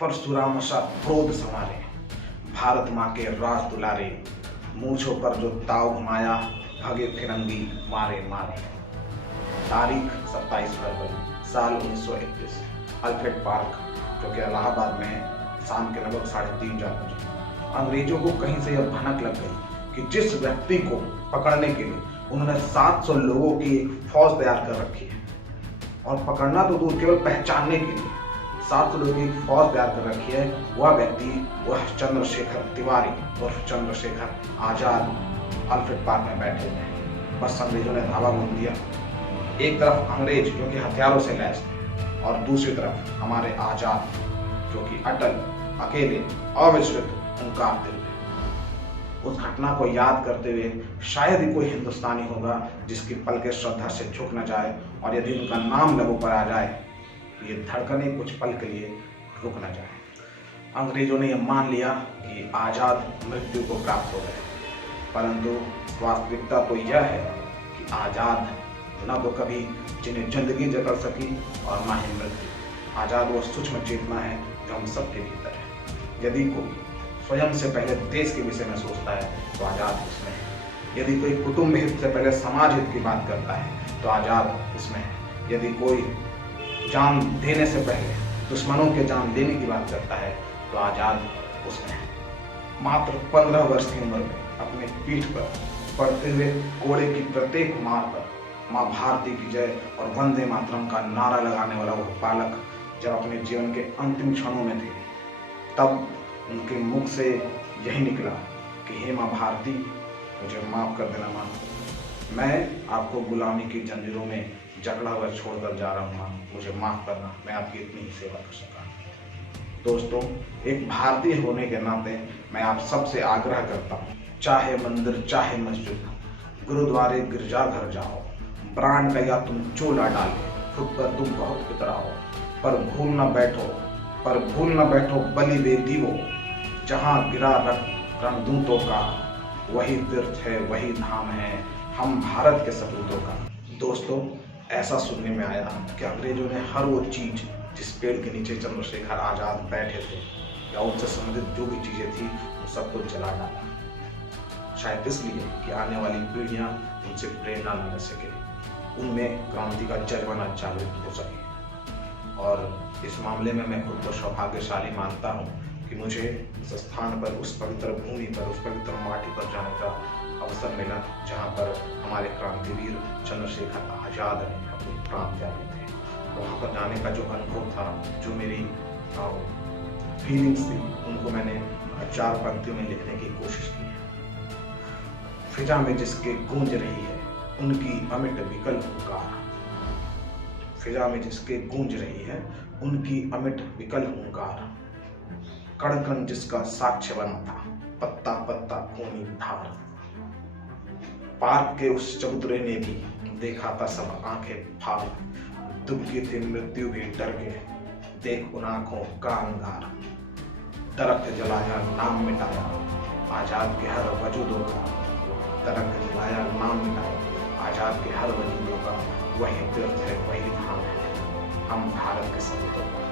परशुराम सा क्रोध संवारे, भारत माँ के राज दुलारे, मूछों पर जो ताव घुमाया, भगे फिरंगी मारे मारे। तारीख 27 फरवरी साल 1931। अल्फ्रेड पार्क, जो कि इलाहाबाद में है, शाम के लगभग 3:30-4 बजे। अंग्रेजों को कहीं से यह भनक लग गई कि जिस व्यक्ति को पकड़ने के लिए उन्होंने 700 लोगों की एक फौज तैयार कर रखी है, और पकड़ना तो दूर, केवल पहचानने के लिए 700 लोगों की एक फौज तैयार कर रखी है, वह व्यक्ति वह चंद्रशेखर तिवारी और चंद्रशेखर आजाद अल्फ्रेड पार्क में बैठे हुए हैं। बस अंग्रेजों ने धावा बोल दिया। एक तरफ अंग्रेज जो कि हथियारों से लैस थे, और दूसरी तरफ हमारे आजाद जो कि अटल, अकेले, अविचलित हुंकार दिल में। उस घटना को याद करते हुए शायद ही कोई हिंदुस्तानी होगा जिसकी पलकें श्रद्धा से झुक न जाए, और यदि उनका नाम लबों पर आ जाए तो ये धड़कनें कुछ पल के लिए रुक न जाए। अंग्रेजों ने यह मान लिया कि आजाद मृत्यु को प्राप्त हो गए, परंतु वास्तविकता तो यह है कि आजाद न तो कभी जिन्हें जिंदगी जकड़ सकी और न ही मृत्यु। आजाद वो सूक्ष्म चेतना है जो हम सबके भीतर है। यदि कोई स्वयं से पहले देश के विषय में सोचता है तो आजाद उसमें है। यदि कोई कुटुंब हित से पहले समाज हित की बात करता है तो आजाद उसमें है। यदि कोई जान देने से पहले दुश्मनों के जान लेने की बात करता है तो आजाद उसमें है। मात्र 15 वर्ष की उम्र में अपने पीठ पर पड़ते हुए घोड़े की प्रत्येक मार पर माँ भारती की जय और वंदे मातरम का नारा लगाने वाला वो बालक जब अपने जीवन के अंतिम क्षणों में थे, तब उनके मुख से यही निकला कि हे माँ भारती, मुझे माफ कर देना माँ, मैं आपको गुलामी की जंजीरों में जकड़ा हुआ छोड़कर जा रहा हूँ माँ, मुझे माफ करना, मैं आपकी इतनी ही सेवा कर सका। दोस्तों, एक भारतीय होने के नाते मैं आप सबसे आग्रह करता हूँ, चाहे मंदिर चाहे मस्जिद, गुरुद्वारे गिरजाघर जाओ, ब्रांड का या तुम चोला डालो, खुद पर तुम बहुत इतराओ, पर भूल न बैठो बलि वेदी वो, जहाँ गिरा रक्त रणदूतों का, वही तीर्थ है वही धाम है हम भारत के सपूतों का। दोस्तों, ऐसा सुनने में आया कि अंग्रेजों ने हर वो चीज जिस पेड़ के नीचे चंद्रशेखर आजाद बैठे थे या उनसे संबंधित जो भी चीजें थी उन सबको जला डाला, शायद इसलिए कि आने वाली पीढ़ियां उनसे प्रेरणा न ले सके, उनमें क्रांति का जज्बा जागृत हो सके। और इस मामले में मैं खुद को सौभाग्यशाली मानता हूँ कि मुझे उस स्थान पर, उस पवित्र भूमि पर, उस पवित्र माटी पर जाने का अवसर मिला जहाँ पर हमारे क्रांतिवीर चंद्रशेखर आजाद ने अपने प्राण त्यागे थे। वहाँ पर जाने का जो अनुभव था, जो मेरी फीलिंग्स थी, उनको मैंने 4 पंक्तियों में लिखने की कोशिश की है। फिजा में जिसके गूंज रही है उनकी अमिट विकल हुंकार, फिजा में जिसके गूंज रही है उनकी अमिट विकल हुंकार, कण कण जिसका साक्ष्य बना था, पत्ता पत्ता खूनी धार। पार्क के उस चबूतरे ने भी देखा था सब आंखें फाड़, दुबकी थी मृत्यु भी डर के, देख उन आंखों का अंगार। दरख्त जलाया नाम मिटाया आजाद के हर वजूदों का, दरख्त जलाया नाम मिटाया आजाद के हर वजूदों का, वही तीर्थ है वही धाम है हम भारत के सपूतों का।